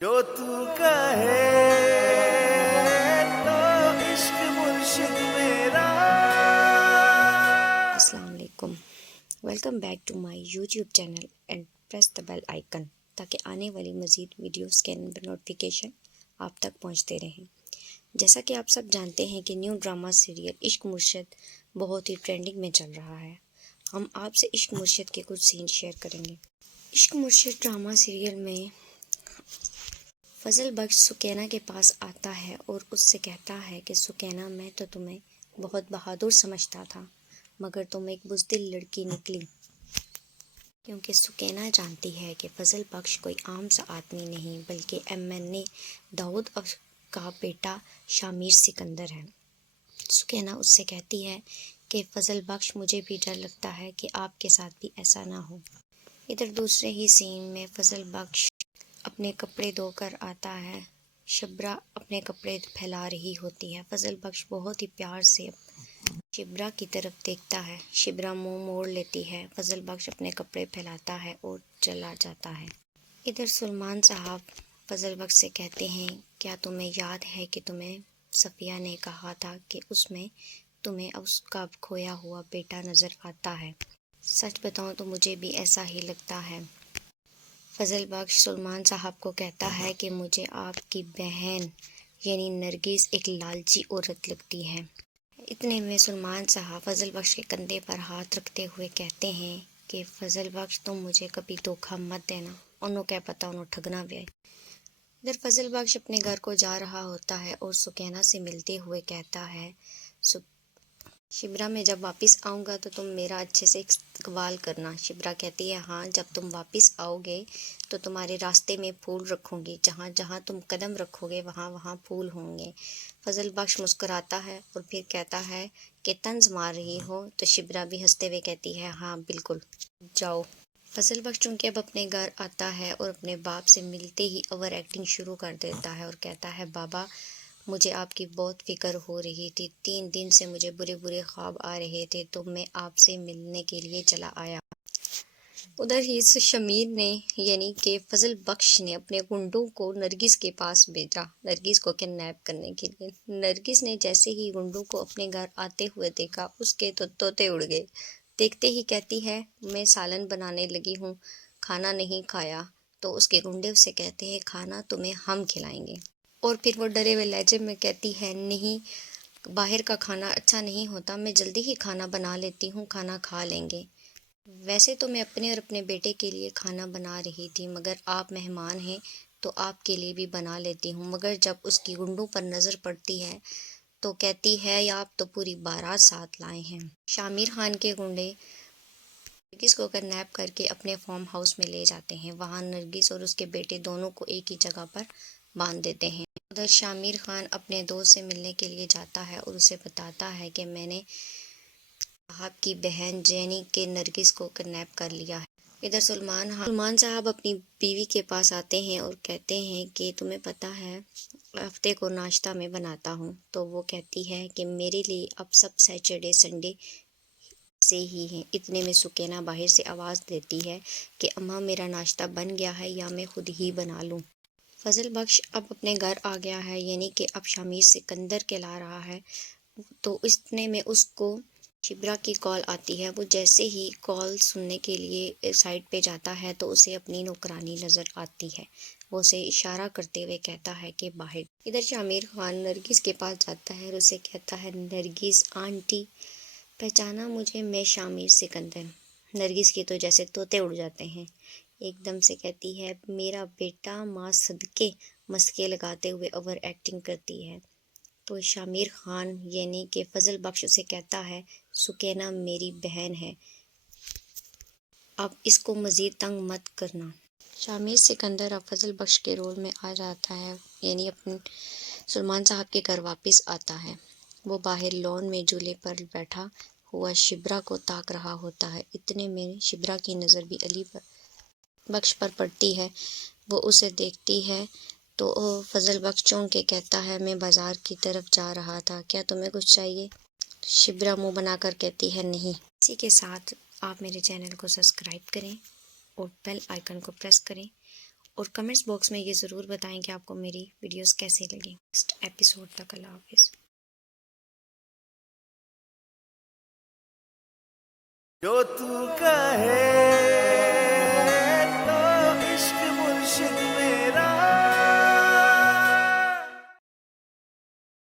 जो तू कहे तो इश्क मुर्शिद मेरा। अस्सलाम वालेकुम। Welcome back to my YouTube channel and press the bell icon ताकि आने वाली मज़ीद वीडियोस के नोटिफिकेशन आप तक पहुंचते रहें। जैसा कि आप सब जानते हैं कि न्यू ड्रामा सीरियल इश्क मुर्शिद बहुत ही ट्रेंडिंग में चल रहा है। हम आपसे इश्क मुर्शिद के कुछ सीन शेयर करेंगे। इश्क मुर्शिद ड्रामा सीरियल में फजल बख्श सुकैना के पास आता है और उससे कहता है कि सुकैना, मैं तो तुम्हें बहुत बहादुर समझता था, मगर तुम एक बुज़दिल लड़की निकली। क्योंकि सुकैना जानती है कि फजल बख्श कोई आम सा आदमी नहीं बल्कि MNA दाऊद का बेटा शामिर सिकंदर है। सुकैना उससे कहती है कि फजल बख्श, मुझे भी डर लगता है कि आपके साथ भी ऐसा ना हो। इधर दूसरे ही सीन में फजल बख्श अपने कपड़े धोकर आता है। शिब्रा अपने कपड़े फैला रही होती है। फजल बख्श बहुत ही प्यार से शिब्रा की तरफ देखता है। शिब्रा मुंह मोड़ लेती है। फजल बख्श अपने कपड़े फैलाता है और चला जाता है। इधर सुलेमान साहब फजल बख्श से कहते हैं, क्या तुम्हें याद है कि तुम्हें सफ़िया ने कहा था कि उसमें तुम्हें उसका खोया हुआ बेटा नज़र आता है। सच बताऊं तो मुझे भी ऐसा ही लगता है। फजल बख्श सुलेमान साहब को कहता है कि मुझे आपकी बहन यानी नरगिस एक लालची औरत लगती है। इतने में सुलेमान साहब फजल बख्श के कंधे पर हाथ रखते हुए कहते हैं कि फजल बख्श, तुम मुझे कभी धोखा मत देना, उन्हों क्या पता उन्हों ठगना भी है। इधर फजल बख्श अपने घर को जा रहा होता है और सुकैना से मिलते हुए कहता है, शिब्रा, मैं जब वापस आऊँगा तो तुम मेरा अच्छे से इस्तकबाल करना। शिब्रा कहती है, हाँ, जब तुम वापस आओगे तो तुम्हारे रास्ते में फूल रखूँगी, जहाँ जहाँ तुम कदम रखोगे वहाँ वहाँ फूल होंगे। फजल बख्श मुस्कुराता है और फिर कहता है कि तंज मार रही हो, तो शिब्रा भी हंसते हुए कहती है, हाँ बिल्कुल, जाओ। फजल बख्श चूँकि अब अपने घर आता है और अपने बाप से मिलते ही ओवर एक्टिंग शुरू कर देता है और कहता है, बाबा, मुझे आपकी बहुत फ़िक्र हो रही थी। 3 दिन से मुझे बुरे बुरे ख्वाब आ रहे थे, तो मैं आपसे मिलने के लिए चला आया। उधर ही शमीर ने यानी कि फजल बख्श ने अपने गुंडों को नरगिस के पास भेजा, नरगिस को किडनैप करने के लिए। नरगिस ने जैसे ही गुंडों को अपने घर आते हुए देखा, उसके तो तोते उड़ गए। देखते ही कहती है, मैं सालन बनाने लगी हूँ, खाना नहीं खाया। तो उसके गुंडे उससे कहते हैं, खाना तुम्हें हम खिलाएंगे। और फिर वो डरे हुए लहजे में कहती है, नहीं, बाहर का खाना अच्छा नहीं होता, मैं जल्दी ही खाना बना लेती हूँ, खाना खा लेंगे। वैसे तो मैं अपने और अपने बेटे के लिए खाना बना रही थी, मगर आप मेहमान हैं तो आपके लिए भी बना लेती हूँ। मगर जब उसकी गुंडों पर नज़र पड़ती है तो कहती है, आप तो पूरी बारात साथ लाए हैं। शामिर खान के गुंडे नरगिस को किडनैप करके अपने फार्म हाउस में ले जाते हैं। वहाँ नरगिस और उसके बेटे दोनों को एक ही जगह पर बांध देते हैं। उधर शामिर खान अपने दोस्त से मिलने के लिए जाता है और उसे बताता है कि मैंने साहब की बहन जेनी के नरगिस को किडनैप कर लिया है। इधर सुलेमान साहब अपनी बीवी के पास आते हैं और कहते हैं कि तुम्हें पता है, हफ्ते को नाश्ता मैं बनाता हूँ। तो वो कहती है कि मेरे लिए अब सब सैटरडे संडे से ही हैं। इतने में सुकैना बाहर से आवाज़ देती है कि अम्मा, मेरा नाश्ता बन गया है या मैं खुद ही बना लूँ। फजल बख्श अब अपने घर आ गया है, यानी कि अब शामिर सिकंदर कहला रहा है। तो इतने में उसको शिब्रा की कॉल आती है। वो जैसे ही कॉल सुनने के लिए साइड पे जाता है तो उसे अपनी नौकरानी नज़र आती है। वो उसे इशारा करते हुए कहता है कि बाहर। इधर शामिर खान नरगिस के पास जाता है और उसे कहता है, नरगिस आंटी, पहचाना मुझे, मैं शामिर सिकंदर। नरगिस के तो जैसे तोते उड़ जाते हैं। एकदम से कहती है, मेरा बेटा, माँ सदके, मस्के लगाते हुए ओवर एक्टिंग करती है। तो शामिर खान यानी कि फजल बख्श उसे कहता है, सुकैना मेरी बहन है, अब इसको मज़ीद तंग मत करना। शामिर सिकंदर अब फजल बख्श के रोल में आ जाता है, यानी अपने सुलेमान साहब के घर वापस आता है। वो बाहर लॉन में झूले पर बैठा हुआ शिब्रा को ताक रहा होता है। इतने में शिब्रा की नज़र भी अली बख्श पर पड़ती है। वो उसे देखती है तो फजल बख्श चौंक के कहता है, मैं बाज़ार की तरफ जा रहा था, क्या तुम्हें कुछ चाहिए? शिब्रा मुंह बनाकर कहती है, नहीं। इसी के साथ आप मेरे चैनल को सब्सक्राइब करें और बेल आइकन को प्रेस करें اور کمنٹس باکس میں یہ ضرور بتائیں کہ آپ کو میری ویڈیوز کیسے لگیں. نیکسٹ ایپیسوڈ تک اللہ حافظ. جو تو کہے